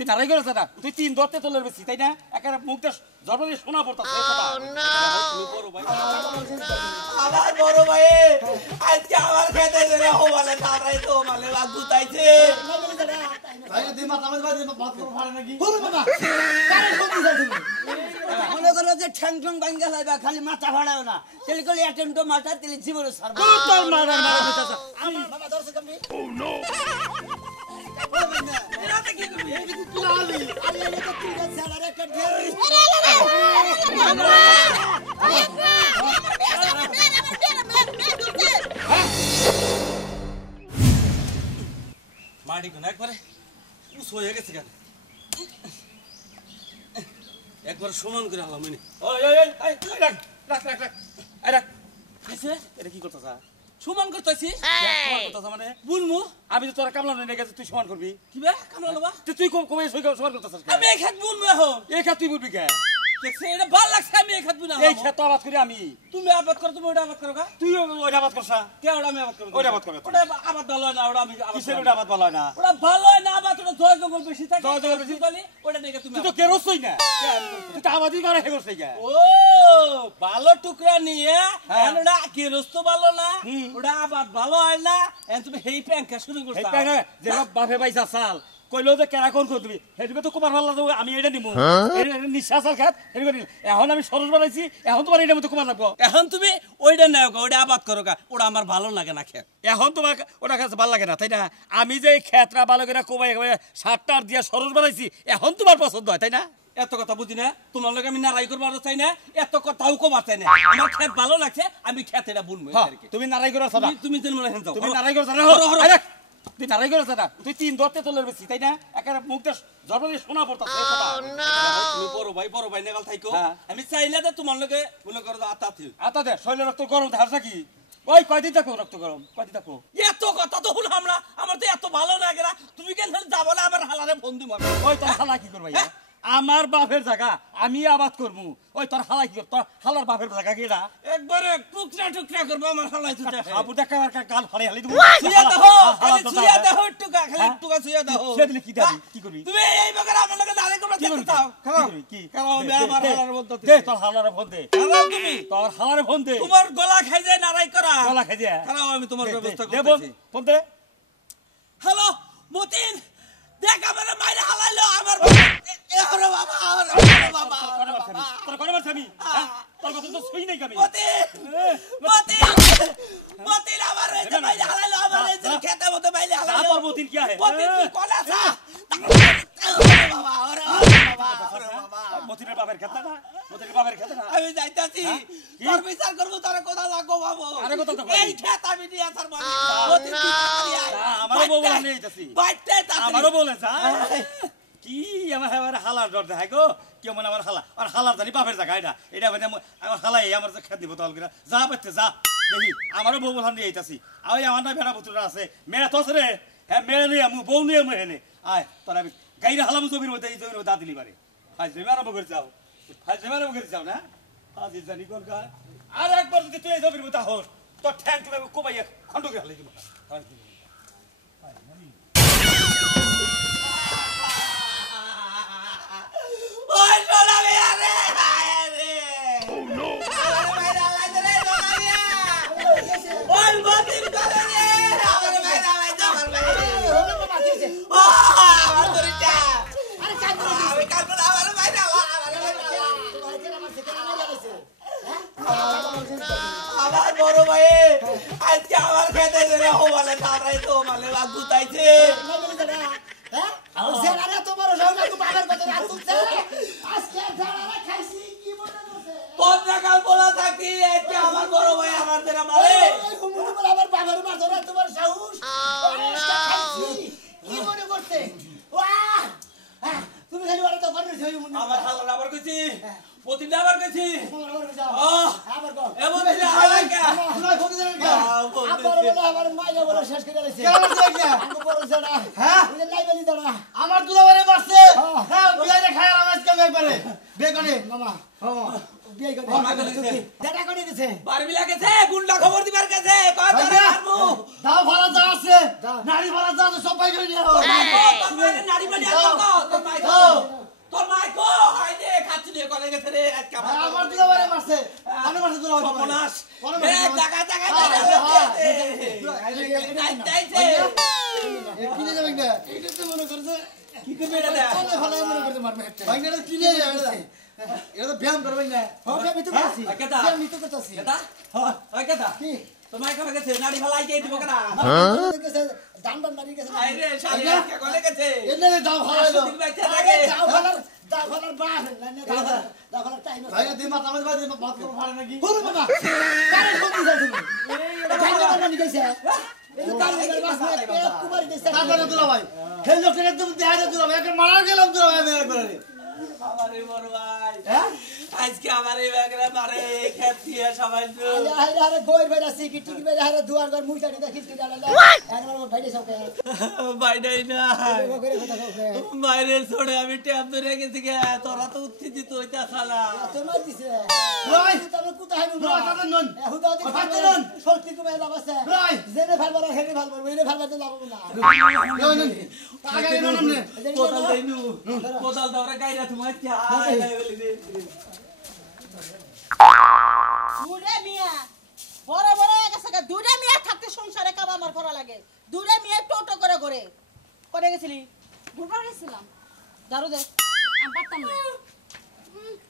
তুই নারাই করে না তুই 3 ধরতে চলে বেশি তাই না একেবারে মুখটা জবরদস্তি শোনা পড়তাছে আমার বড় ভাই আজকে আমার খেতে দেবে ও বলে তারাই তো মানে গুতাইছে ভাই দিন মাথা মাঝে ভাত করে ফাড়ে নাকি বল বাবা কারে কোন দিছ তুমি মনে করো যে ঠ্যাং ঠ্যাং ভাঙা যাবে খালি মাথা ফাড়াও না তেলি কলি অ্যাটেম্পটো মাথা তেলি জীবনে ছাড়ব তোর মারার হইতাছে আমার বাবা ধরছে কমনি ও নো এরাতে কি করবি এই কি লালি আরে এটা তুই ছাড়া রে কাট দিয়ে মাটি কোন একবারে উস হয়ে গেছে কেন একবার সমান করে আলাম মনে ওই ওই ওই রাখ রাখ রাখ রাখ আই রাখ কিসে এটা কি করতেছ সমান করতেছি সমান করতেছ মানে বুনমু আমি তো তোরা কামলা নিয়ে গেছে তুই সমান করবি কি বে কামলা লবা তুই কবে সমান করতেছস আমি এই খেত বুনবো এখন এই খেত তুই বুনবি কে দেখছ এটা ভালো লাগছে আমি এই খেত বুনা এই খেত আবাদ করি আমি তুমি আবাদ করো তুমি ওটা আবাদ করো কা তুই ওইটা আবাদ করছ কে ওটা আমি আবাদ করব ওইটা আবাদ করবে ওটা আবাদ ভালো হয় না ওটা আমি আবাদ কিসের ওইটা আবাদ ভালো হয় না ওটা ভালো হয় না আবাদ ওটা জয় জঙ্গল বেশি থাকে জয় জঙ্গল বেশি তাহলে ওটা নিয়ে তুমি তুই তো কেরোসই না তুই তো আবাদই করে হে করছিস কে ও ভালো টুকরা নিয়ে ওটা কি রস্ত ভালো না ওটা আবাদ ভালো হয় না এখন তুমি হেই প্যাঙ্কা শুরু করছো এই প্যাঙ্কা যে বাপে পয়সা চাল কইলো যে কেরা কোন করবি হেদিকে তো কুমার ভাল্লা আমি এটা নিমু এটা নিঃশ্বাস আর খাত হেদিকে এখন আমি সরস বানাইছি এখন তোমার এটা মতো কুমার লাগবো এখন তুমি ওইটা নাও ওইটা আবাদ করো কা ওটা আমার ভালো লাগে না খেত এখন তোমার ওটা কাছে ভালো লাগে না তাই না আমি যে ক্ষেত্রা ভালো করে কোবাই একেবারে 7টার দিয়া সরস বানাইছি এখন তোমার পছন্দ হয় তাই না এত কথা বুঝি না তোমার লগে আমি নারাই করবার চাই না এত কথাও কবার চাই না আমার খেত ভালো লাগছে আমি খেত এটা বুনবো তুমি নারাই করে সাদা তুমি তুমি মনে হেন তুমি নারাই করে সাদা তুই নারাই করে সাদা তুই 3 ধরতে চলে বেশি তাই না একেবারে মুখটা জবরদস্তি শোনা পড়তাছে তুমি বড় ভাই নেগাল থাইকো আমি চাইলে যে তোমার লগে মনে করো আতা দে শরীরে রক্ত গরম ধারছা কি ওই কয়দিন থাকো রক্ত গরম কয়দিন থাকো এত কথা তো হলো আমরা আমার তো এত ভালো লাগে না তুমি কেন যাবো না আমার হালারে ফোন দিব ওই তোর হালা কি করবা আমার বাপের জায়গা আমি আবাদ করবো ওই তোর হালা কি তোর হালার বাপের জায়গা কি এটা একবারে টুকরা টুকরা করবো আমার হালাই তুই আবু দেখা গাল ফাড়ে হালি দিব ছুঁয়া দাও খালি ছুঁয়া দাও টুকা খালি টুকা ছুঁয়া দাও সেদিন কি দাবি কি করবি তুমি এই বকর আমার লগে দাঁড়াই করবা দেখতে চাও কি খাও আমি আমার হালারে বলতে দে তোর হালারে ফোন দে খাও তুমি তোর হালারে ফোন দে তোমার গলা খাই যায় নারাই করা গলা খাই যায় খাও আমি তোমার ব্যবস্থা দে করতেছি ফোন দে হ্যালো মতিন দেখ আমার মাইরে হালাইলো আমার ওরে বাবা তোর করে মারছ আমি তোর কথা তো শুই নাই আমি মতিন আমার হইছে মাইরে হালাইলো আমার এই খেতে মতে মাইরে হালাইলো তোর মতিন কি আছে মতিন তুই কোন আছা বাবা ওরে বাবা মতিনের বাপের খেত না মতিনের বাপের খেত না আমি যাইতাছি তোর বিচার করব তোর কথা লাগো বাবু আরে কথা তো এই খেত আমি নিয়ে আসার মানে মতিন তুই তাড়াতাড়ি আয় আমারও বউ বলে নিয়ে যাইতাছি বাইতে তাড়াতাড়ি আমারও বলে যা কি আমার হালার ডর দেখাই গো কেমন আমার হালা আর হালার জানি বাপের জায়গা এটা আমার হালাই আমার খেত দিব তল করে যা পাচ্ছে যা দেখি আমারও বউ বললাম নিয়ে যাইতাছি ওই আমার না বেড়া পুত্ররা আছে মেয়ে তো রে হ্যাঁ মেয়ে নিয়ে আমি বউ নিয়ে আমি হেনে আয় তোর আমি গাইরে হালাম জমির মধ্যে এই জমির মধ্যে দিলি পারে আজ জমি আরম্ভ করে যাও আজ জমি আরম্ভ করে যাও না আজ জানি কোন গা আর একবার যদি তুই এই জমির মধ্যে হোস তোর ঠ্যাং কোবাইয়া খন্ড করে হালাই দিব ওই সোনা মিয়া রে আরে ও নো আমার মাইরা লাইতে রে সোনা মিয়া ওই মতিন করে রে আমার মাইরা লাইতে আমার মাইরা ওরে বাবা দিছে ও আমার দরিটা আরে কাজ করে আমি কাজ করে আমার মাইরা তোমার কেন আমার থেকে না যাচ্ছে আমার বড় ভাই আজকে আমার খেতে দেবে ও বলে তারাই তো মানে গুতাইছে হ্যাঁ ও সেনারে তো বড় সঙ্গে তো বাবার কথা রাত তুলছে আজকে জানারা খাইছি কি মনে করছে কোন জায়গা বলা থাকি আজকে আমার বড় ভাই আমার দেনা মারে এই মনে বলে আবার বাবার মাথা না তোমার সাহস কি মনে করছে ওয়াহ তুমি খালি ওরা তো করে ছবি মনে আমার হালার আবার কইছি প্রতিদিন আবার কইছি আবার কো এমন দিলে হালাই কা শুনাই ফোন দিলেন কা আবার বলে আবার মাইরা বলে শেষ করে দিয়েছে কেন দেখলে আমি বড় জানা হ্যাঁ ওই নাই বলি দাঁড়া আমার দুলাবারে মারছে হ্যাঁ বিয়ারে খায় আওয়াজ কেমন করে বেকনে মামা বিয়ে করে মামা করে দিছে দাদা করে দিছে বারবি লাগেছে গুন্ডা খবর দিবার কাছে কয় করে মারমু দাও ভাড়া যা আছে নারী ভাড়া যা আছে সব পাই করে নিও নারী বাড়ি আর কত তোর মাই গেছে রে আজকে আমার দুলাভাই মারছে মানে মারছে দুলাভাই সর্বনাশ কোন এ টাকা টাকা কিনে যাবেন না এটা তো মনে করছে কি করবে এটা দেখ চলে ভালো মনে করতে মারবে একটা ভাই না কিনে যাবে এটা তো ব্যায়াম করবেন না হবে আমি তো করছি আমি তো করতেছি কেতা হয় ওই কেতা কি তোমার কাছে গেছে নাড়ি ভালাই কে দিব কেনা দাম দাম মারি গেছে আই রে শালি আজকে কোনে গেছে এনে দাম হারাইলো আগে দাম ফলার বাহ না দাম ফলার টাইম ভাই দিন মাথা মাঝে ভাই ভাত করে ফাড়ে নাকি ওরে বাবা কারে ফোন দিছ তুমি ভাই না নি গেছে এই কারে বাস না পেট কুমার দিছে কারে দুলা ভাই সেই লোকটা একদম দেয়া দে দুলা ভাই একে মারা গেলাম দুলা ভাই আমি একবারে আমারে বড় ভাই হ্যাঁ আজকে আমারে ব্যাগরে মারে খেত দিয়ে সবাই আরে আরে গোর ভাই আছে কি টিকি ভাই আরে দুয়ার ঘর মুইটা দিতে খিলকি ডালা আর আমার ভাই সব ভাই নাই না করে কথা কও মাইরে ছোড়ে আমি ট্যাপ ধরে গেছি গে তোরা তো উত্তেজিত হইতা শালা তোমার দিছে ভাই তুমি কোথায় নন ভাই কথা নন হুদাদি কথা নন শক্তি তুমি লাগাছে ভাই জেনে ফালবার হেনে ফালবার ওইনে ফালবার তো লাগাবো না নন নন আগে নন নন কোদাল দেইনু কোদাল দাওরা গাইরা তোমার চা বলি দে দুইটা মিয়া বড় বড় হয়ে গেছে গা। দুইটা মিয়া থাকতে সংসারে কাম আমার করা লাগে। দুইটা মিয়া টোটো করে করে করে গেছিলি ঘুরবার গেছিলাম দারু দে আমি পারতাম না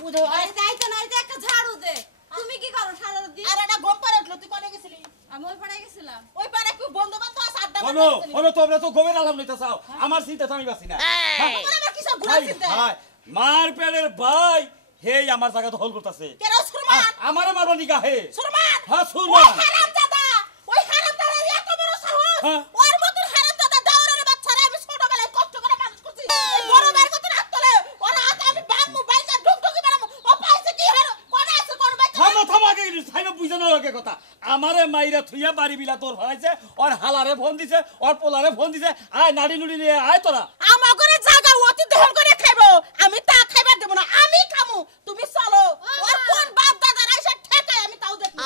বুঝো আরে যাইতো না এই যে একটা ঝাড়ু দে তুমি কি করো সারা দিন আর এটা গম পারে উঠলো তুই করে গেছিলি আমি ওই পাড়ায় গেছিলাম ওই পারে কি বন্ধু বান্ধব আছে আড্ডা হলো মারতে হলো তোমরা তো গোবের আলাম নিতে চাও আমার চিন্তা তো আমি বাসি না আমার কি সব ঘুরা চিন্তা ভাই মার পেড়ের ভাই হে আমার জায়গা দখল করতেছে কেন সুরমান আমারে মারবা নিকা হে সুরমান হ্যাঁ ওই সুরমান হারামজাদা ওই হারামজাদার এত বড় সাহস হ্যাঁ। ওর মত হারামজাদা দাওরের বাচ্চারা আমি ছোটবেলায় কষ্ট করে মানুষ করছি এই বড় ভাইয়ের কথা হাত তোলে ওর হাত আমি বাপ মোবাইলটা ঢুকঢুকি মারাম ও পাইছে কি হলো কোন আছে কোন ভাই থামো থামো আগে সাইনো বুঝানো লাগে কথা আমারে মাইরা থুইয়া বাড়ি বিলা তোর ভাইছে ওর হালারে ফোন দিছে ওর পোলারে ফোন দিছে আয় নাড়ি নুড়ি নিয়ে আয় তোরা আমার করে জায়গা অতি দখল করে খাইবো আমি তা খাইবার দেব না আমি খামু তুমি চলো ওর কোন বাপ দাদা রাইসা ঠেকায় আমি তাও দেখব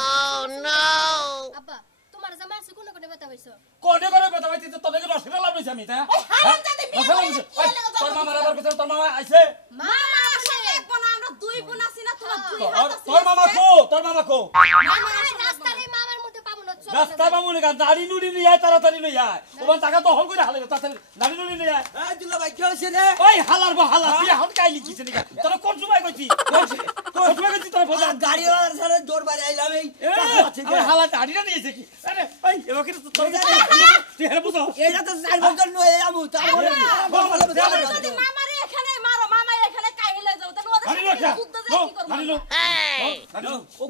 আব্বা তোমার জামা আছে কোন কোনে ব্যথা হইছো কোনে করে বেটা পাইতে তোর লাগে রসিনা লাভ লইছি আমি তা ওই হারামজাদা মেয়ে তোর মামার আবার কথা তোর মামা আইছে মামা আসে এক বোন আমরা দুই বোন আছি না তোমার দুই হাত আছে তোর মামা কো মামা রাস্তায় মামার মধ্যে পাবো না চলো রাস্তা মামুনি গা নাড়ি নুড়ি নিয়ে আয় তাড়াতাড়ি নিয়ে আয় ওমান টাকা তো হল করে হালে তাড়াতাড়ি নাড়ি নুড়ি নিয়ে আয় এই দুলা ভাই কি হইছে রে ওই হালার বা হালা তুই এখন কাই লিখিস নিকা তোর কোন সময় কইছি কোন সময় কইছি তোর ফোন গাড়িওয়ালার সাথে দৌড় বাড়ি আইলাম এই আমার হালা দাড়িটা নিয়েছে কি আরে ওই এবার কি তোর তুই হেরে বুঝো এইটা তো 4 বছর নয় আমু তারপরে যদি মামারে এখানে মারো মামা এখানে কাইলে যাও তাহলে ওদের নাড়ি রাখা যুদ্ধ যে কি করব নাড়ি নো ও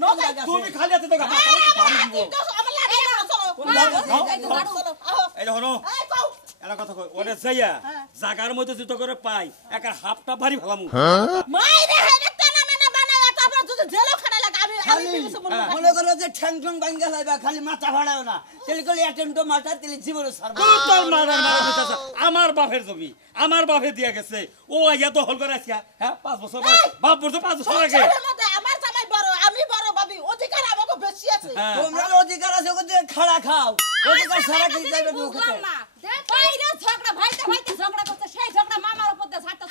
তুমি খালি আছে তো গা আমার লাগে না চলো এই দেখো এই কও এলা কথা কই ওরে যাইয়া জাগার মধ্যে জুতো করে পাই একার হাফটা ভারী ফেলামু মাইরে হেনে টানা মেনা বানায়া তারপর যদি জেলও খানা লাগে আমি কিছু মনে করি মনে করো যে ঠ্যাং ঠ্যাং ভাঙ্গা যাইবা খালি মাথা ফাড়াও না তেলি কলি অ্যাটেম্পটো মারতা তেলি জীবনে সারবা তোর মারা হইতাছে আমার বাপের জমি আমার বাপে দিয়া গেছে ও আইয়া দখল করে আজকে হ্যাঁ 5 বছর বাপ বলছে 5 বছর আগে আমার জামাই বড় আমি বড় ভাবি অধিকার আমাকে বেশি আছে হ্যাঁ। তোমরা অধিকার আছে ওকে খাড়া খাও অধিকার সারা কি যাইবে বুঝলাম না বাইরে ঝগড়া ভাইতে ভাইতে ঝগড়া করতে সেই ঝগড়া মামার উপর দিয়ে ছাড়তে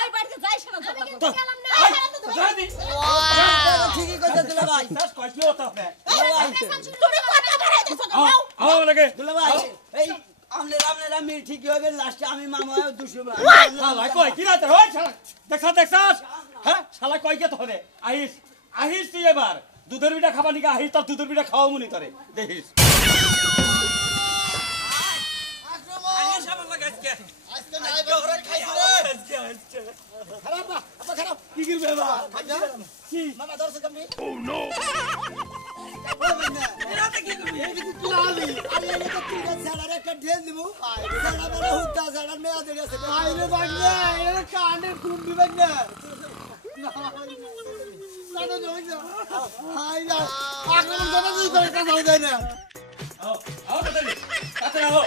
ওই বাড়িতে যাইছ না ঝগড়া করতে গেলাম না জানি ঠিকই কইছো দুলা ভাই শেষ কই কি হতো রে তুমি কথা বাড়াইতেছো কেন আও লাগে দুলা ভাই এই আমলে আমি ঠিকই হবে লাস্টে আমি মামা দুশমন শালা কই কি রাতে ওই শালা দেখছাস হ্যাঁ শালা কই কে তোরে আহিস তুই এবার দুধের বিটা খাবা নিকা আহিস তোর দুধের বিটা খাওয়া মুনি তোরে দেখিস আহিস আমার লাগে আজকে আজকে নাই বড় খাইছে রে আজকে খারাপ না আপা খারাপ কি করবে বাবা কি মামা দরছে কমবি এরাতে কি করবি এই কিছু তুলালি আরে এটা তো তুই ছাড়া রে একটা ঢেল দিমু ছাড়া বড় হুদ্দা ছাড়া মেয়া দেরি আছে আইরে বাগনা এর কানে কুম্বি বাগনা সাদা জইছে হাই না আগুন দাদা তুই তোর কাছে যাও যায় না আও তাড়াতাড়ি আও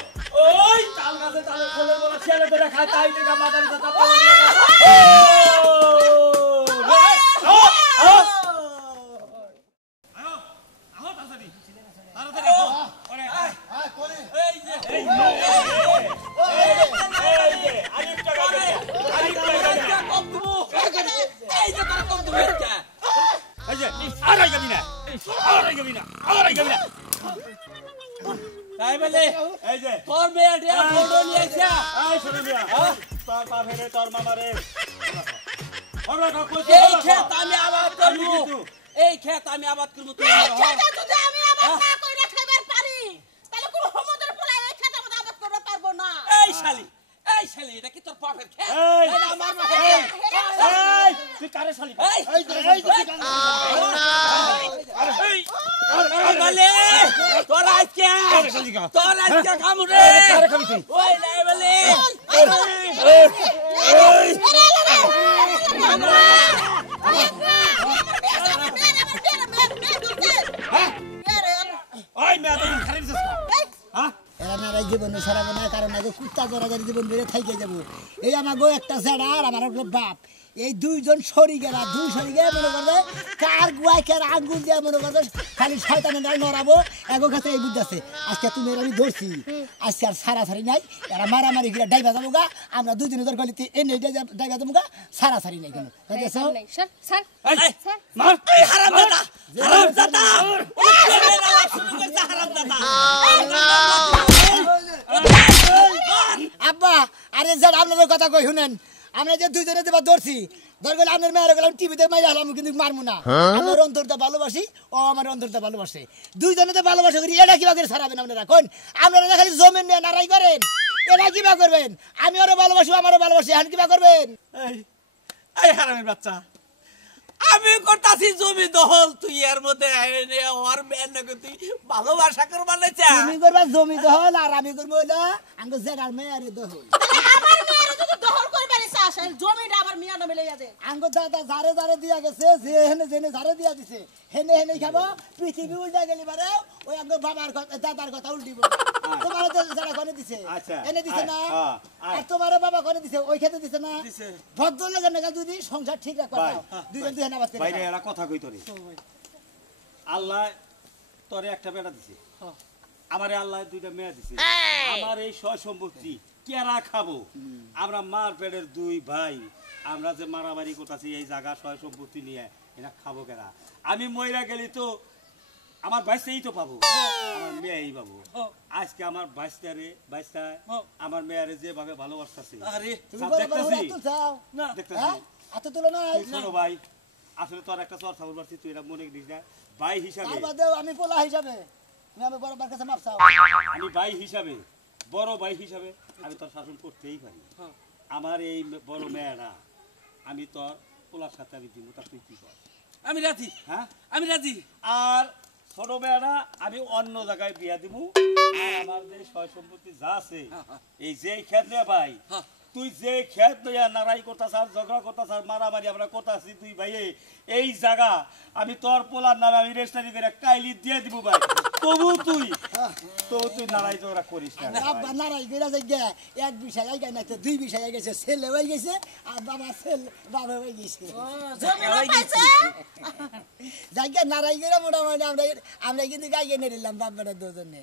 ওই তাল গাছে তালে খোলে বলা ছেলে ধরে খায় তাই দেখা মাথার কথা পাওয়া এই যে তোরা কম তুমি গবি না আর গবি না আর গবি না তাই বলে এই যে তোর মেয়েটা ফটো নিয়ে আইছা এই শুনে দিয়া তোর বাপে রে তোর মামা রে ওরা কই এই ক্ষেত আমি আবাদ করব এই ক্ষেত আমি আবাদ করব তুই এই খেতে যদি আমি আবাদ না কইরা খাইবার পারি তাহলে কোন সমুদ্রের পোলায় এই খেতে আমরা আবাদ করতে পারবো না। এই শালি এটা কি তোর বাপের ক্ষেত এই এটা আমার বাপের এই ক্ষেত। এই তুই কারে শালি এই এই তো এই তো বলে তোর আজকে কামুরে ওই নাই বলে ওই মেয়া তুই খালি দিছিস হ্যাঁ এরা নারাই জীবনে সরাবো না, কারণ আগে কুত্তা জোড়াগাড়ি জীবন বেড়ে থাইকে যাবো। এই আমাগো একটা জেডা আর আমার একটা বাপ, এই দুইজন শরীরেরা দুই শরীরে মনে করবে কার গুয়ায় কার আঙ্গুল দিয়ে মনে করবে খালি শয়তানের নাই নড়াবো। এগো কাছে এই বুদ্ধি আছে, আজকে তুমি এর আমি ধরছি, আজকে আর সারাসারি নাই, এরা মারামারি গিয়ে ডাইবা যাবো গা, আমরা দুজনে ধর গলিতে এনে ডাইবা যাবো গা, সারাসারি নাই কেন দেখেছো? স্যার স্যার এই মার এই হারামজাদা হারামজাদা আব্বা আরে যার আপনাদের কথা কই শুনেন, আমরা যে দুইজনে দেবা ধরছি ধর গেলে আপনার মেয়ের গেলাম টিভিতে মাইরা হলাম কিন্তু মারমু না। আমার অন্তরটা ভালোবাসি, ও আমার অন্তরটা ভালোবাসে, দুইজনে তো ভালোবাসা করি। এটা কিবা করে ছাড়াবেন আপনারা? কোন আপনারা খালি জমিন নিয়ে নারাই করেন, এটা কিবা করবেন? আমি ওরা ভালোবাসি, আমারও ভালোবাসি, এখন কিবা করবেন? এই হারামির বাচ্চা আমি করতাছি জমি দখল, তুই এর মধ্যে এনে ওর মেয়ের নাকি তুই ভালোবাসা করবা না চা তুমি করবা জমি দহল আর আমি করবো হইলো আঙ্গ জেগার মেয়ের দহল। আমার মেয়ের যদি দখল করবার ইচ্ছা আসে জমিটা আমার মিয়া নামে লইয়া দে। আঙ্গ দাদা ঝাড়ে ঝাড়ে দিয়া গেছে, যে হেনে জেনে ঝাড়ে দিয়া দিছে, হেনে হেনে খাবো, পৃথিবী উল্টা গেলি বারে ওই আঙ্গ বাবার কথা দাদার কথা উল্টিব। তোমার তো যারা কোনে দিছে আচ্ছা, এনে দিছে না, হ্যাঁ, আর তোমার বাবা কোনে দিছে ওই খেতে দিছে না। দিছে। ভদ্রলোকের নাকি দুই সংসার ঠিক রাখবা, ভাই, দুইজন দুই হেনা বাচ্চা বাইরে এরা কথা কই তোরে আল্লাহ তোরে একটা বেটা দিছে, আমারে আল্লাহ দুইটা মেয়ে দিছে, আমার এই সয় সম্পত্তি কেরা খাবো? আমরা মার পেটের দুই ভাই, আমরা যে মারামারি করতেছি এই জায়গা সয় সম্পত্তি নিয়ে, এরা খাবো কেরা? আমি মইরা গেলি তো আমার বাইশটাই তো পাবো, আমার মেয়েই পাবো। আজকে আমার বাইশটা আমার মেয়ারে যেভাবে ভালোবাসতেছে আরে তুমি বড় বড় এত চাও না দেখতেছি হ্যাঁ এত তুলো না। তুই শোনো ভাই, আসলে তোর একটা চর্চা বলছি, তুই এটা মনে করিস না। ভাই হিসাবে তার বাদে আমি পোলা হিসাবে আমি বড় বার কাছে মাপ চাও। আমি ভাই হিসাবে, বড় ভাই হিসাবে আমি তোর শাসন করতেই পারি। আমার এই বড় মেয়েরা আমি তোর পোলার সাথে আমি দিব, তা তুই কি কর? আমি রাজি, হ্যাঁ আমি রাজি। আর ছোট মেয়েরা আমি অন্য জায়গায় বিয়া দিব। আর আমার যে সয় সম্পত্তি যা আছে, এই যে ক্ষেত রে ভাই, তুই যে ক্ষেত লইয়া নারাই করতাছ, ঝগড়া করতাছ, মারামারি আমরা করতাছি দুই ভাইয়ে, এই জায়গা আমি তোর পোলার নামে আমি রেজিস্ট্রি করে কাইলি দিয়ে দিব ভাই। তবু তুই নারাই ঝগড়া করিস না রে আব্বা ভাই। নারাই গেরা যাইগা এক বিষয় আইগা না তো দুই বিষয় আই গেছে, ছেলে হয়ে গেছে আর বাবা হয়ে গেছে। জমি পাইছে যাইগা নারাই গেরা মোটামুটি আমরা কিন্তু গাইগে নিলাম বাপ বেটা দুজনে।